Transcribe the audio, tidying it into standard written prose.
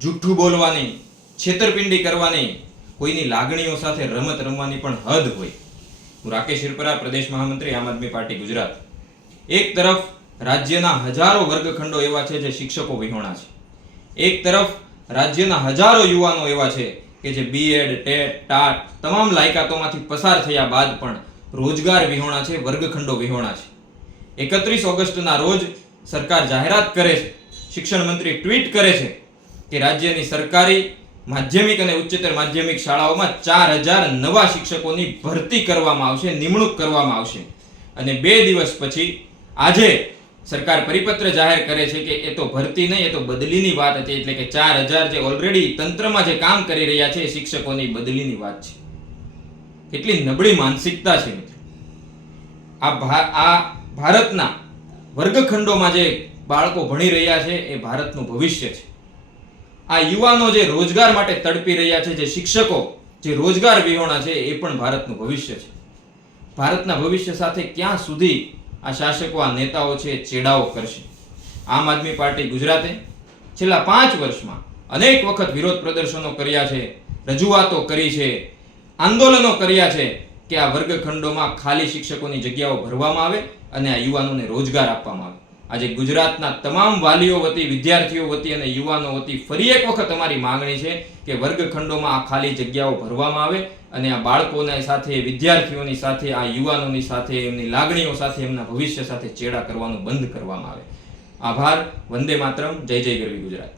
જૂઠું બોલવાની, છેતરપિંડી કરવાની, કોઈની લાગણીઓ સાથે રમત રમવાની પણ હદ હોય. હું રાકેશ હિરપરા, પ્રદેશ મહામંત્રી, આમ આદમી પાર્ટી ગુજરાત. એક તરફ રાજ્યના હજારો વર્ગખંડો એવા છે જે શિક્ષકો વિહોણા છે. એક તરફ રાજ્યના હજારો યુવાનો એવા છે કે જે બીએડ, ટેટ, ટાટ તમામ લાયકાતોમાંથી પસાર થયા બાદ પણ રોજગાર વિહોણા છે, વર્ગખંડો વિહોણા છે. 31 ઓગસ્ટના રોજ સરકાર જાહેરાત કરે છે, શિક્ષણ મંત્રી ટ્વીટ કરે છે કે રાજ્યની સરકારી માધ્યમિક અને ઉચ્ચતર માધ્યમિક શાળાઓમાં 4000 નવા શિક્ષકોની ભરતી કરવામાં આવશે, નિમણૂક કરવામાં આવશે. અને 2 દિવસ પછી આજે સરકાર પરિપત્ર જાહેર કરે છે કે એ તો ભરતી નહીં, એ તો બદલીની વાત હતી. એટલે કે 4000 જે ઓલરેડી તંત્રમાં જે કામ કરી રહ્યા છે એ શિક્ષકોની બદલીની વાત છે. કેટલી નબળી માનસિકતા છે મિત્રો. આ ભારતના વર્ગખંડોમાં જે બાળકો ભણી રહ્યા છે એ ભારતનું ભવિષ્ય છે. આ યુવાનો જે રોજગાર માટે તડપી રહ્યા છે, જે શિક્ષકો જે રોજગાર વિહોણા છે એ પણ ભારતનું ભવિષ્ય છે. ભારતના ભવિષ્ય સાથે ક્યાં સુધી આ શાસકો, આ નેતાઓ છે ચેડાઓ કરશે? આમ આદમી પાર્ટી ગુજરાતે છેલ્લા 5 વર્ષમાં અનેક વખત વિરોધ પ્રદર્શનો કર્યા છે, રજૂઆતો કરી છે, આંદોલનો કર્યા છે કે આ વર્ગખંડોમાં ખાલી શિક્ષકોની જગ્યાઓ ભરવામાં આવે અને આ યુવાનોને રોજગાર આપવામાં આવે. આજે ગુજરાતના તમામ વાલીઓ વતી, વિદ્યાર્થીઓ વતી અને યુવાનો વતી ફરી એક વખત અમારી માંગણી છે કે વર્ગખંડોમાં આ ખાલી જગ્યાઓ ભરવામાં આવે અને આ બાળકોની સાથે, વિદ્યાર્થીઓની સાથે, આ યુવાનોની સાથે, એમની લાગણીઓ સાથે, એમના ભવિષ્ય સાથે ચેડા કરવાનું બંધ કરવામાં આવે. આભાર. વંદે માતરમ. જય જય ગરવી ગુજરાત.